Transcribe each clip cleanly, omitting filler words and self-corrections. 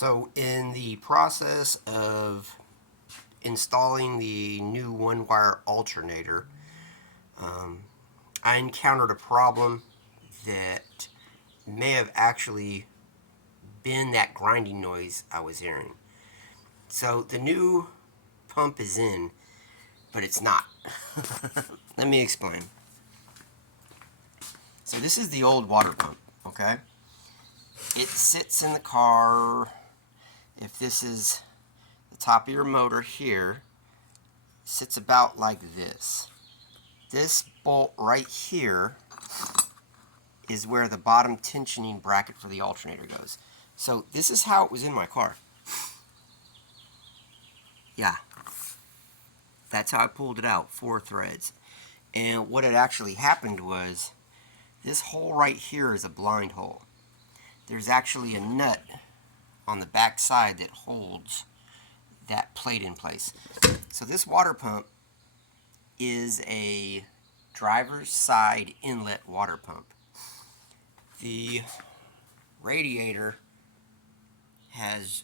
So in the process of installing the new one-wire alternator, um, I encountered a problem that may have actually been that grinding noise I was hearing. So the new pump is in, but it's not. Let me explain. So this is the old water pump, okay? It sits in the car. If this is the top of your motor here, sits about like this. This bolt right here is where the bottom tensioning bracket for the alternator goes. So this is how it was in my car. Yeah, that's how I pulled it out, 4 threads. And what had actually happened was this hole right here is a blind hole. There's actually a nut on the back side that holds that plate in place. So this water pump is a driver's side inlet water pump. The radiator has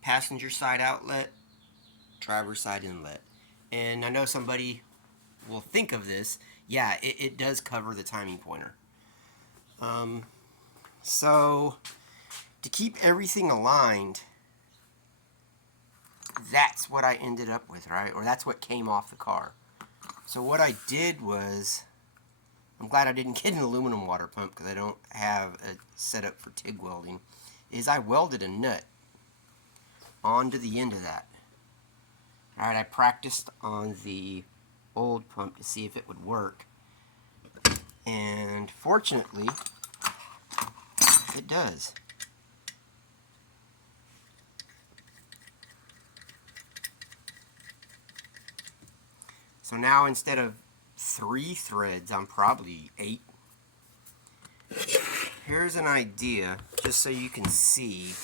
passenger side outlet, driver's side inlet. And I know somebody will think of this. Yeah, it does cover the timing pointer. So to keep everything aligned, that's what I ended up with, right? Or that's what came off the car. So what I did was, I'm glad I didn't get an aluminum water pump because I don't have a setup for TIG welding, is I welded a nut onto the end of that. Alright, I practiced on the old pump to see if it would work. And fortunately, it does. So now instead of 3 threads, I'm probably 8. Here's an idea, just so you can see.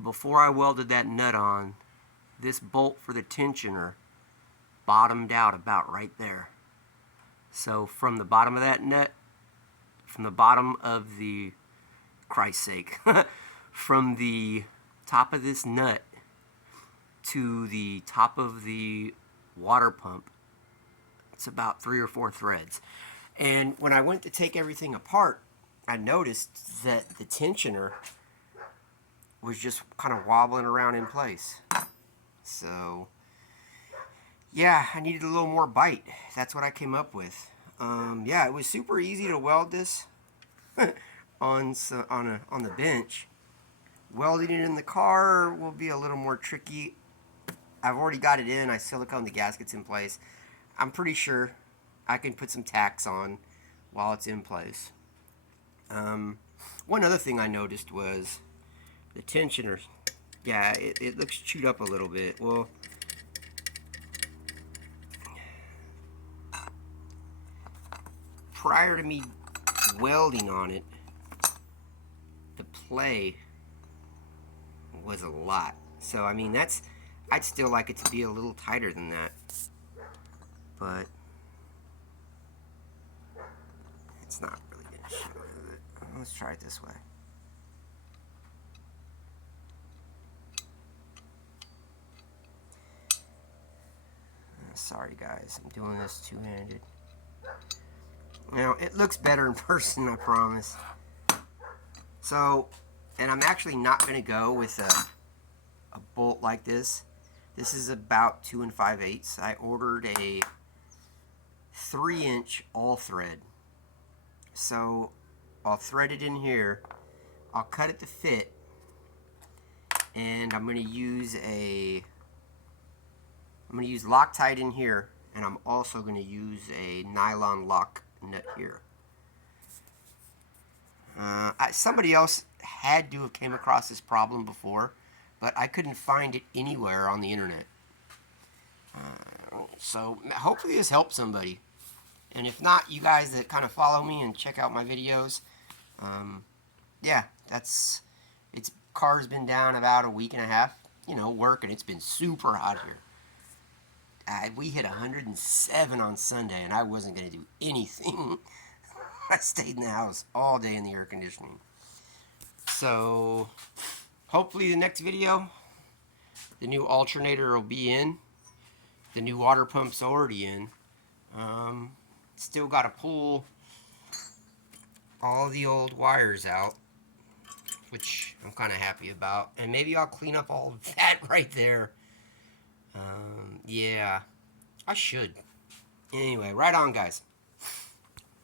Before I welded that nut on, this bolt for the tensioner bottomed out about right there. So from the bottom of that nut, from the bottom of the, Christ's sake, from the top of this nut to the top of the water pump, it's about 3 or 4 threads. And when I went to take everything apart, I noticed that the tensioner was just kind of wobbling around in place. So yeah, I needed a little more bite. That's what I came up with. Yeah, it was super easy to weld this on the bench. Welding it in the car will be a little more tricky. I've already got it in. I silicone the gaskets in place. I'm pretty sure I can put some tacks on while it's in place. One other thing I noticed was the tensioner. Yeah, it looks chewed up a little bit. Well, prior to me welding on it, the play was a lot. So I mean, I'd still like it to be a little tighter than that, but it's not really gonna show it. Let's try it this way. Sorry guys, I'm doing this two-handed. Now, it looks better in person, I promise. So, and I'm actually not going to go with a bolt like this. This is about 2 5/8. I ordered a 3-inch all thread. So, I'll thread it in here. I'll cut it to fit. And I'm going to use Loctite in here. And I'm also going to use a nylon lock nut here. Somebody else had to have came across this problem before, but I couldn't find it anywhere on the internet. So hopefully this helps somebody. And if not, you guys that kind of follow me and check out my videos, yeah, car's been down about a week and a half, working. It's been super hot here. We hit 107 on Sunday, and I wasn't going to do anything. I stayed in the house all day in the air conditioning. So, hopefully the next video, the new alternator will be in. The new water pump's already in. Still got to pull all the old wires out, which I'm kind of happy about. And maybe I'll clean up all of that right there. Yeah, I should. Anyway, right on, guys.